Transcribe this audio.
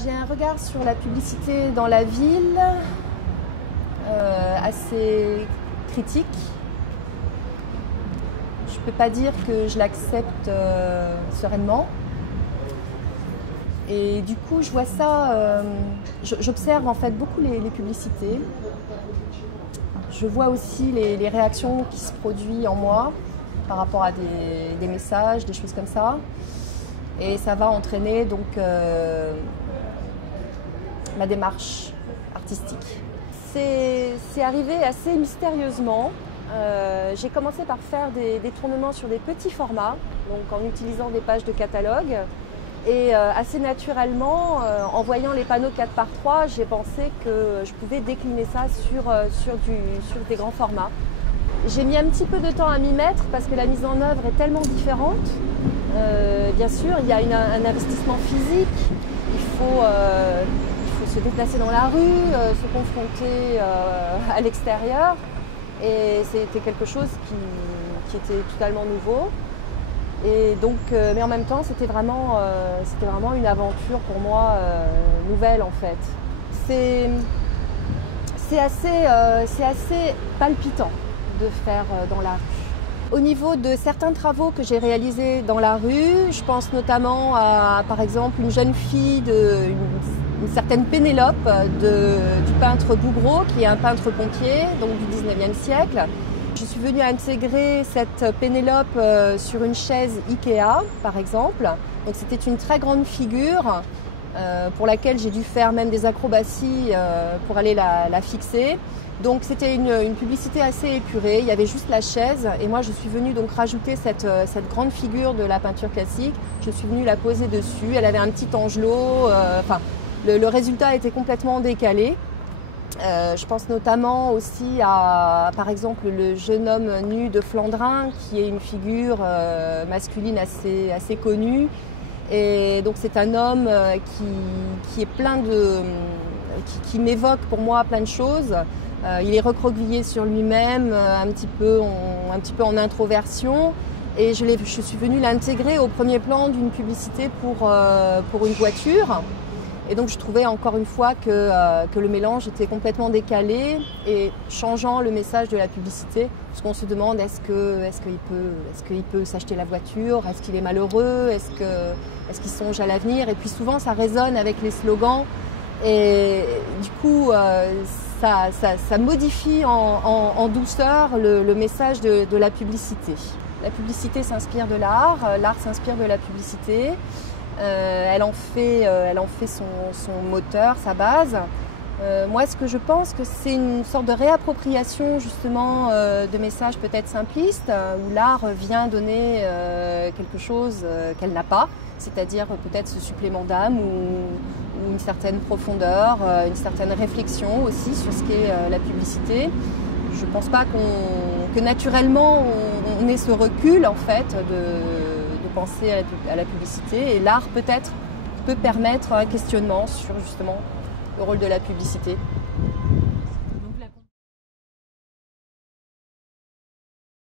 J'ai un regard sur la publicité dans la ville assez critique. Je ne peux pas dire que je l'accepte sereinement. Et du coup, je vois ça, j'observe en fait beaucoup les publicités. Je vois aussi les réactions qui se produisent en moi par rapport à des messages, des choses comme ça. Et ça va entraîner donc ma démarche artistique. C'est arrivé assez mystérieusement. J'ai commencé par faire des tournements sur des petits formats, donc en utilisant des pages de catalogue. Et assez naturellement, en voyant les panneaux 4x3, j'ai pensé que je pouvais décliner ça sur des grands formats. J'ai mis un petit peu de temps à m'y mettre parce que la mise en œuvre est tellement différente. Bien sûr, il y a un investissement physique, il faut se déplacer dans la rue, se confronter à l'extérieur. Et c'était quelque chose qui était totalement nouveau. Et donc, mais en même temps, c'était vraiment une aventure pour moi nouvelle en fait. C'est assez palpitant de faire dans la rue. Au niveau de certains travaux que j'ai réalisés dans la rue, je pense notamment à, par exemple, une jeune fille, une certaine Pénélope du peintre Bouguereau, qui est un peintre pompier, donc du 19e siècle. Je suis venue intégrer cette Pénélope sur une chaise Ikea, par exemple. Donc c'était une très grande figure pour laquelle j'ai dû faire même des acrobaties pour aller la fixer. Donc c'était une publicité assez épurée, il y avait juste la chaise et moi je suis venue donc rajouter cette grande figure de la peinture classique. Je suis venue la poser dessus, elle avait un petit angelot, le résultat était complètement décalé. Je pense notamment aussi à, par exemple, le jeune homme nu de Flandrin, qui est une figure masculine assez connue. Et donc c'est un homme qui est plein qui m'évoque pour moi plein de choses. Il est recroquevillé sur lui-même, un petit peu en introversion. Et je suis venue l'intégrer au premier plan d'une publicité pour une voiture. Et donc je trouvais encore une fois que le mélange était complètement décalé et changeant le message de la publicité. Parce qu'on se demande est-ce qu'il peut s'acheter la voiture, est-ce qu'il est malheureux, est-ce qu'il songe à l'avenir. Et puis souvent ça résonne avec les slogans et du coup ça modifie en douceur le message de la publicité. La publicité s'inspire de l'art s'inspire de la publicité. Elle en fait son moteur, sa base. Moi, ce que je pense que c'est une sorte de réappropriation justement de messages peut-être simplistes où l'art vient donner quelque chose qu'elle n'a pas, c'est-à-dire peut-être ce supplément d'âme ou une certaine profondeur, une certaine réflexion aussi sur ce qu'est la publicité. Je ne pense pas que naturellement on ait ce recul en fait de penser à la publicité et l'art peut permettre un questionnement sur justement le rôle de la publicité.